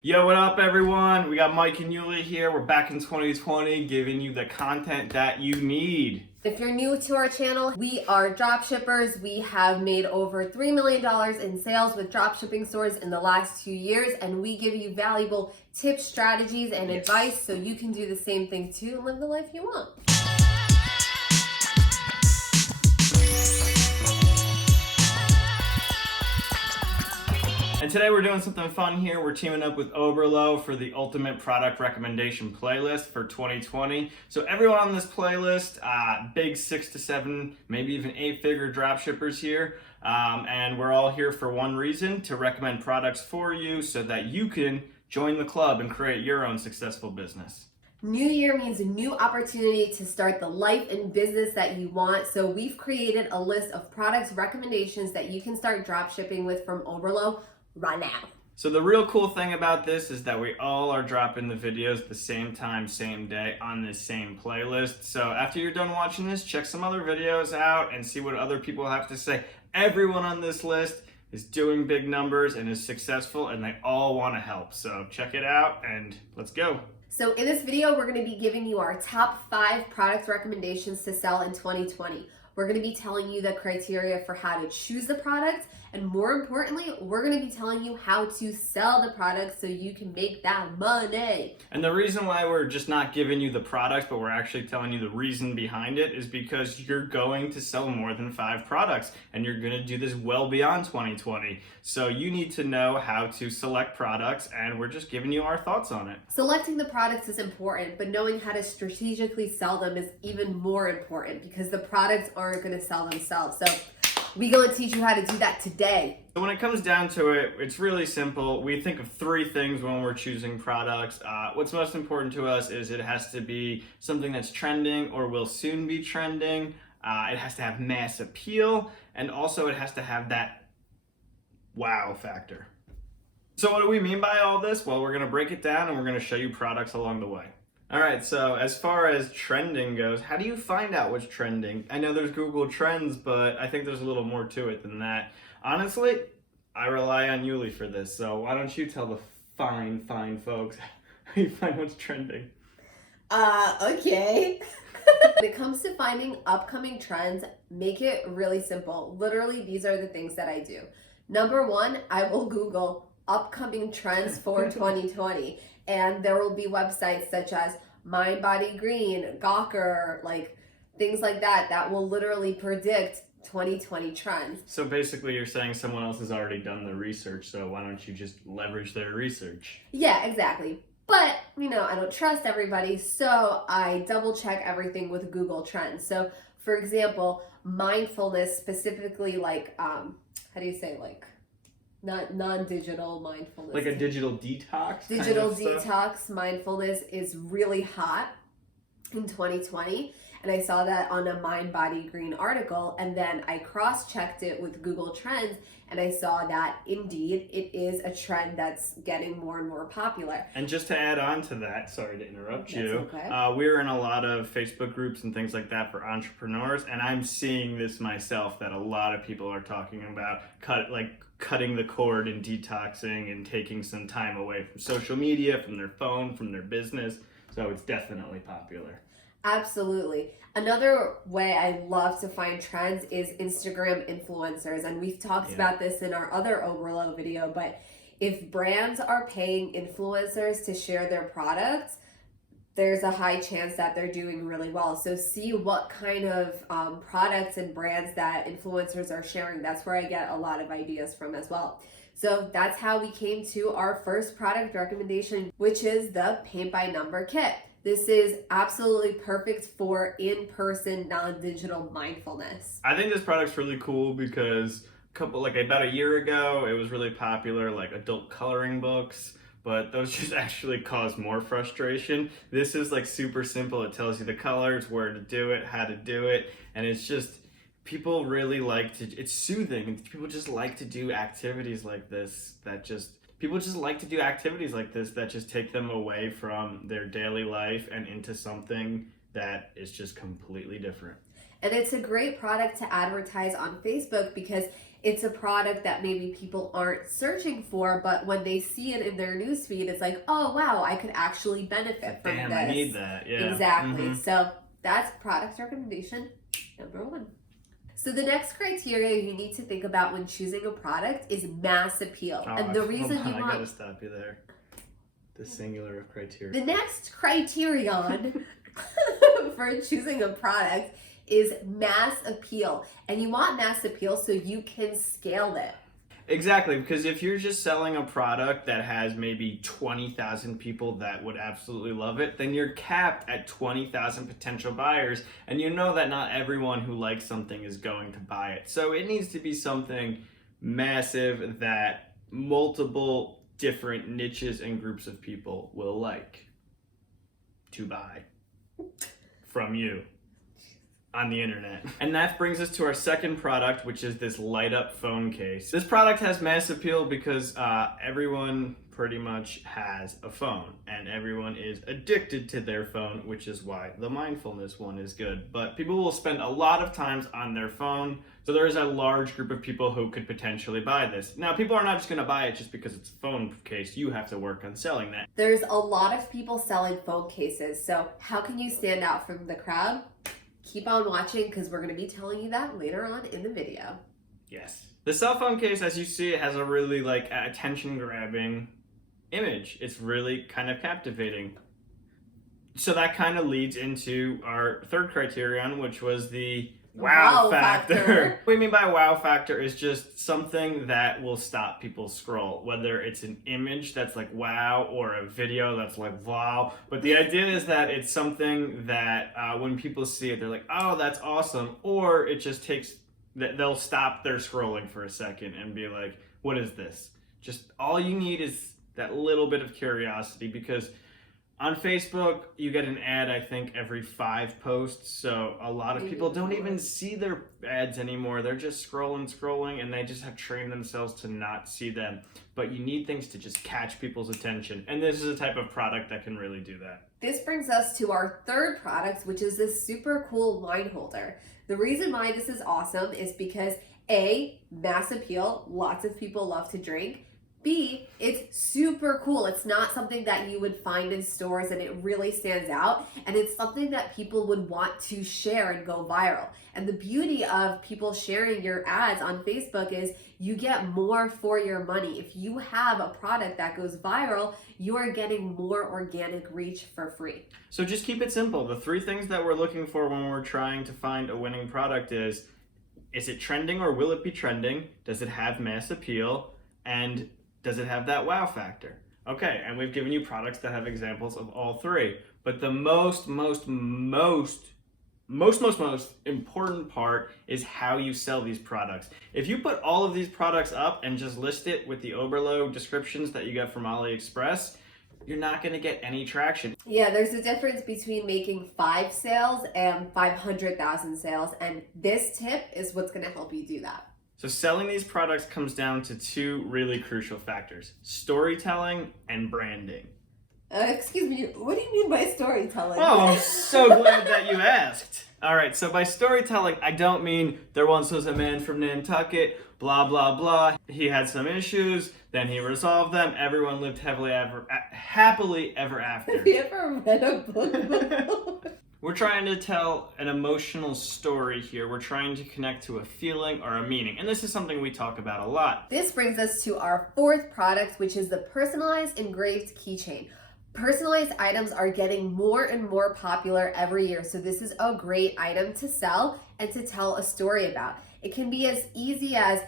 Yo, what up everyone? We got Mike and Yulia here. We're back in 2020 giving you the content that you need. If you're new to our channel, we are dropshippers. We have made over $3 million in sales with dropshipping stores in the last 2 years, and we give you valuable tips, strategies, and advice so you can do the same thing too and live the life you want. And today we're doing something fun here. We're teaming up with Oberlo for the ultimate product recommendation playlist for 2020. So everyone on this playlist, big 6 to 7, maybe even 8-figure dropshippers here. And we're all here for one reason, to recommend products for you so that you can join the club and create your own successful business. New year means a new opportunity to start the life and business that you want. So we've created a list of products recommendations that you can start dropshipping with from Oberlo right now. So the real cool thing about this is that we all are dropping the videos at the same time, same day on this same playlist. So after you're done watching this, check some other videos out and see what other people have to say. Everyone on this list is doing big numbers and is successful, and they all want to help. So check it out and let's go. So in this video, we're going to be giving you our top 5 product recommendations to sell in 2020. We're going to be telling you the criteria for how to choose the product, and more importantly, we're going to be telling you how to sell the product so you can make that money. And the reason why we're just not giving you the products, but we're actually telling you the reason behind it, is because you're going to sell more than 5 products, and you're going to do this well beyond 2020. So you need to know how to select products, and we're just giving you our thoughts on it. Selecting the products is important, but knowing how to strategically sell them is even more important, because the products aren't going to sell themselves. So we're going to teach you how to do that today. So when it comes down to it, it's really simple. We think of 3 things when we're choosing products. What's most important to us is it has to be something that's trending or will soon be trending. It has to have mass appeal, and also it has to have that wow factor. So what do we mean by all this? Well, we're going to break it down and we're going to show you products along the way. All right, so as far as trending goes, how do you find out what's trending? I know there's Google Trends, but I think there's a little more to it than that. Honestly, I rely on Yuli for this, so why don't you tell the fine folks how you find what's trending? Okay. When it comes to finding upcoming trends, make it really simple. Literally, these are the things that I do. Number 1, I will Google upcoming trends for 2020. And there will be websites such as Mind Body Green, Gawker, like things like that, that will literally predict 2020 trends. So basically you're saying someone else has already done the research, so why don't you just leverage their research? Yeah, exactly. But, I don't trust everybody, so I double check everything with Google Trends. So, for example, mindfulness, specifically not non-digital mindfulness. Like a digital detox? Digital detox mindfulness is really hot in 2020. And I saw that on a Mind Body Green article, and then I cross-checked it with Google Trends, and I saw that indeed it is a trend that's getting more and more popular. And just to add on to that, sorry to interrupt you, okay. We're in a lot of Facebook groups and things like that for entrepreneurs, and I'm seeing this myself, that a lot of people are talking about cutting the cord and detoxing and taking some time away from social media, from their phone, from their business. So it's definitely popular. Absolutely. Another way I love to find trends is Instagram influencers. And we've talked about this in our other Oberlo video, but if brands are paying influencers to share their products, there's a high chance that they're doing really well. So see what kind of products and brands that influencers are sharing. That's where I get a lot of ideas from as well. So that's how we came to our first product recommendation, which is the Paint by Number Kit. This is absolutely perfect for in-person, non-digital mindfulness. I think this product's really cool because about a year ago, it was really popular, like adult coloring books, but those just actually cause more frustration. This is like super simple. It tells you the colors, where to do it, how to do it, and it's just, people really it's soothing. People just like to do activities like this that just take them away from their daily life and into something that is just completely different. And it's a great product to advertise on Facebook because it's a product that maybe people aren't searching for, but when they see it in their newsfeed, it's like, oh wow, I could actually benefit from Damn, this. I need that. Yeah. Exactly. So that's product recommendation number 1. So the next criteria you need to think about when choosing a product is mass appeal. And the reason you I want... gotta stop you there. The singular of criteria. The next criterion for choosing a product is mass appeal. And you want mass appeal so you can scale it. Exactly, because if you're just selling a product that has maybe 20,000 people that would absolutely love it, then you're capped at 20,000 potential buyers, and you know that not everyone who likes something is going to buy it. So it needs to be something massive that multiple different niches and groups of people will like to buy from you on the internet. And that brings us to our second product, which is this light up phone case. This product has mass appeal because everyone pretty much has a phone and everyone is addicted to their phone, which is why the mindfulness one is good. But people will spend a lot of times on their phone, so there is a large group of people who could potentially buy this. Now, people are not just gonna buy it just because it's a phone case. You have to work on selling that. There's a lot of people selling phone cases, so how can you stand out from the crowd? Keep on watching because we're going to be telling you that later on in the video. Yes. The cell phone case, as you see, it has a really attention-grabbing image. It's really kind of captivating. So that kind of leads into our third criterion, which was the wow factor. What we mean by wow factor is just something that will stop people scroll, whether it's an image that's like wow or a video that's like wow. But the idea is that it's something that when people see it, they're like, oh, that's awesome. Or it just takes that they'll stop their scrolling for a second and be like, what is this? Just all you need is that little bit of curiosity, because on Facebook, you get an ad, I think, every 5 posts. So a lot of people don't even see their ads anymore. They're just scrolling, and they just have trained themselves to not see them. But you need things to just catch people's attention. And this is a type of product that can really do that. This brings us to our third product, which is this super cool wine holder. The reason why this is awesome is because A, mass appeal. Lots of people love to drink. B, it's super cool. It's not something that you would find in stores, and it really stands out. And it's something that people would want to share and go viral. And the beauty of people sharing your ads on Facebook is you get more for your money. If you have a product that goes viral, you are getting more organic reach for free. So just keep it simple. The 3 things that we're looking for when we're trying to find a winning product is it trending or will it be trending? Does it have mass appeal? And does it have that wow factor? Okay, and we've given you products that have examples of all 3. But the most important part is how you sell these products. If you put all of these products up and just list it with the Oberlo descriptions that you get from AliExpress, you're not going to get any traction. Yeah, there's a difference between making 5 sales and 500,000 sales, and this tip is what's going to help you do that. So selling these products comes down to 2 really crucial factors: storytelling and branding. Excuse me, what do you mean by storytelling? Oh, I'm so glad that you asked. All right, so by storytelling, I don't mean there once was a man from Nantucket, blah, blah, blah. He had some issues, then he resolved them. Everyone lived happily ever after. Have you ever read a book? We're trying to tell an emotional story here. We're trying to connect to a feeling or a meaning. And this is something we talk about a lot. This brings us to our 4th product, which is the personalized engraved keychain. Personalized items are getting more and more popular every year, so this is a great item to sell and to tell a story about. It can be as easy as,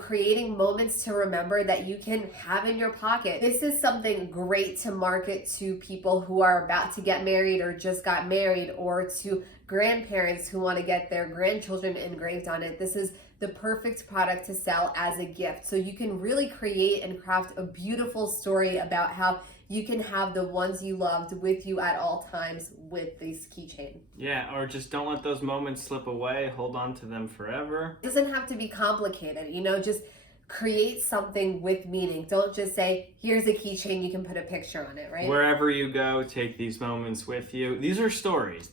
creating moments to remember that you can have in your pocket. This is something great to market to people who are about to get married or just got married, or to grandparents who want to get their grandchildren engraved on it. This is the perfect product to sell as a gift. So you can really create and craft a beautiful story about how you can have the ones you loved with you at all times with this keychain. Yeah, or just don't let those moments slip away. Hold on to them forever. It doesn't have to be complicated, just create something with meaning. Don't just say, here's a keychain, you can put a picture on it, right? Wherever you go, take these moments with you. These are stories.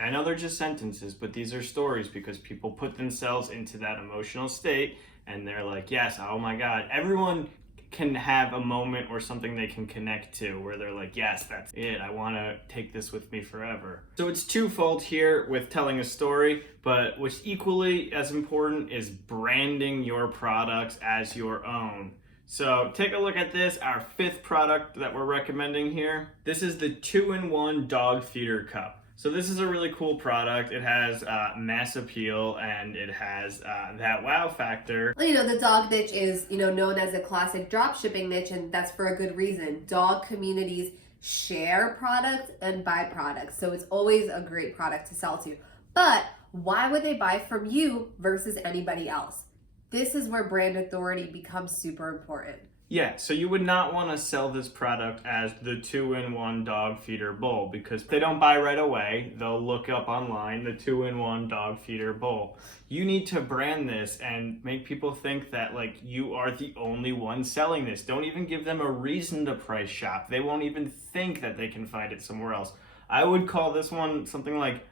I know they're just sentences, but these are stories because people put themselves into that emotional state and they're like, yes, oh my God, everyone can have a moment or something they can connect to where they're like, yes, that's it. I want to take this with me forever. So it's twofold here with telling a story, but what's equally as important is branding your products as your own. So take a look at this, our 5th product that we're recommending here. This is the 2-in-1 dog feeder cup. So this is a really cool product. It has mass appeal, and it has that wow factor. You know, the dog niche is, known as a classic drop shipping niche, and that's for a good reason. Dog communities share products and buy products, so it's always a great product to sell to. But why would they buy from you versus anybody else? This is where brand authority becomes super important. Yeah, so you would not want to sell this product as the 2-in-1 dog feeder bowl, because if they don't buy right away, they'll look up online the 2-in-1 dog feeder bowl. You need to brand this and make people think that like you are the only one selling this. Don't even give them a reason to price shop. They won't even think that they can find it somewhere else. I would call this one something like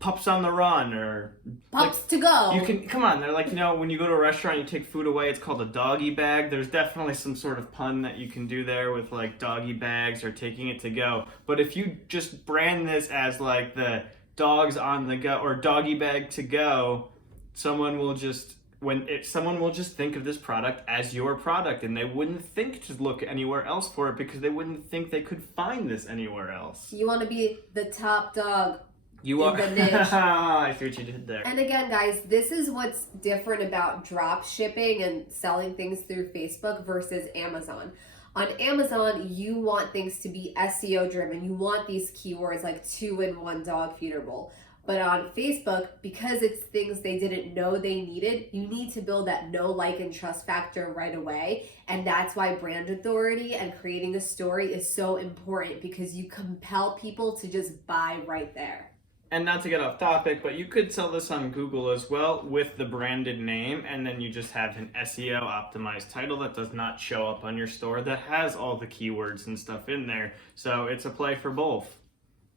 Pups on the Run, or Pups like, to go. You can, come on, they're like, when you go to a restaurant, you take food away, it's called a doggy bag. There's definitely some sort of pun that you can do there with like doggy bags or taking it to go. But if you just brand this as like the dogs on the go or doggy bag to go, someone will just think of this product as your product, and they wouldn't think to look anywhere else for it because they wouldn't think they could find this anywhere else. You want to be the top dog. You are. The niche. I see what you did there. And again, guys, this is what's different about drop shipping and selling things through Facebook versus Amazon. On Amazon, you want things to be SEO driven. You want these keywords like 2-in-1 dog feeder bowl. But on Facebook, because it's things they didn't know they needed, you need to build that know, like, and trust factor right away. And that's why brand authority and creating a story is so important, because you compel people to just buy right there. And not to get off topic, but you could sell this on Google as well with the branded name, and then you just have an SEO optimized title that does not show up on your store that has all the keywords and stuff in there. So it's a play for both.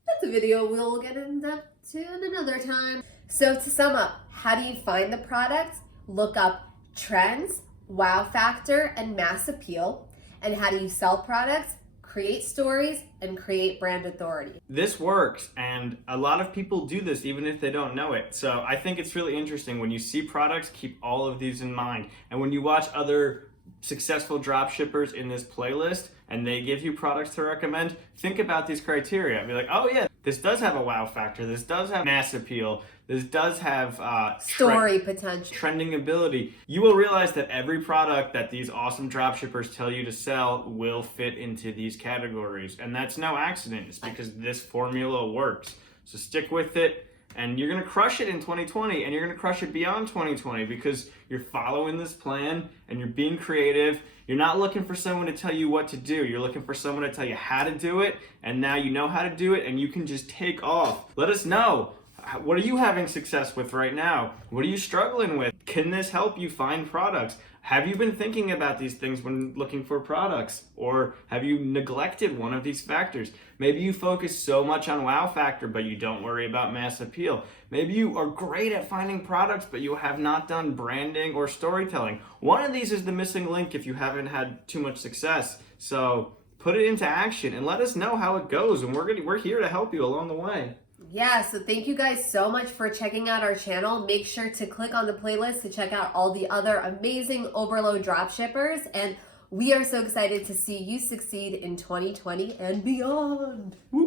That's a video we'll get into another time. So to sum up, how do you find the product? Look up trends, wow factor, and mass appeal. And how do you sell products? Create stories and create brand authority. This works, and a lot of people do this even if they don't know it. So I think it's really interesting. When you see products, keep all of these in mind. And when you watch other successful drop shippers in this playlist and they give you products to recommend, think about these criteria. Be like, oh yeah, this does have a wow factor, this does have mass appeal, this does have story potential, trending ability. You will realize that every product that these awesome drop shippers tell you to sell will fit into these categories. And that's no accident. It's because this formula works. So stick with it. And you're going to crush it in 2020, and you're going to crush it beyond 2020 because you're following this plan and you're being creative. You're not looking for someone to tell you what to do. You're looking for someone to tell you how to do it, and now you know how to do it, and you can just take off. Let us know. What are you having success with right now? What are you struggling with? Can this help you find products? Have you been thinking about these things when looking for products? Or have you neglected one of these factors? Maybe you focus so much on wow factor, but you don't worry about mass appeal. Maybe you are great at finding products, but you have not done branding or storytelling. One of these is the missing link if you haven't had too much success. So put it into action and let us know how it goes. And we're here to help you along the way. Yeah, so thank you guys so much for checking out our channel. Make sure to click on the playlist to check out all the other amazing Oberlo dropshippers. And we are so excited to see you succeed in 2020 and beyond. Woo!